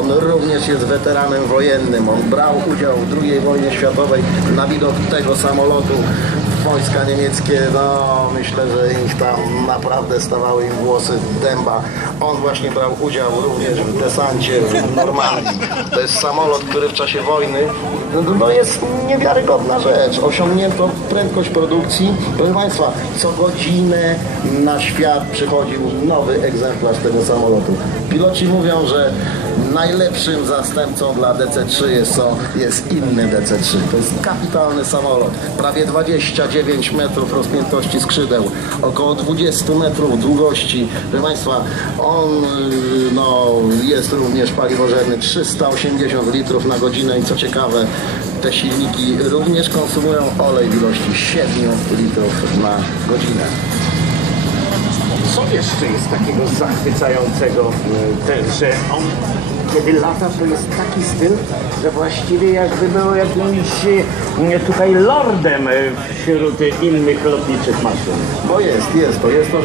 On również jest weteranem wojennym. On brał udział w II wojnie światowej na widok tego samolotu. Wojska niemieckie, no myślę, że ich tam naprawdę stawały im włosy dęba. On właśnie brał udział również w desancie w Normandii. To jest samolot, który w czasie wojny no, jest niewiarygodna rzecz. Osiągnięto prędkość produkcji. Proszę Państwa, co godzinę na świat przychodził nowy egzemplarz tego samolotu. Piloci mówią, że najlepszym zastępcą dla DC-3 jest, jest inny DC-3. To jest kapitalny samolot. Prawie 29 metrów rozpiętości skrzydeł, około 20 metrów długości. Proszę Państwa, on y, no, jest również paliwożerny 380 litrów na godzinę i co ciekawe, te silniki również konsumują olej w ilości 7 litrów na godzinę. Jeszcze jest takiego zachwycającego, e, że on kiedy lata, to jest taki styl, że właściwie jakby był jakimś e, tutaj lordem e, wśród innych lotniczych maszyn. Bo jest, jest to, jest to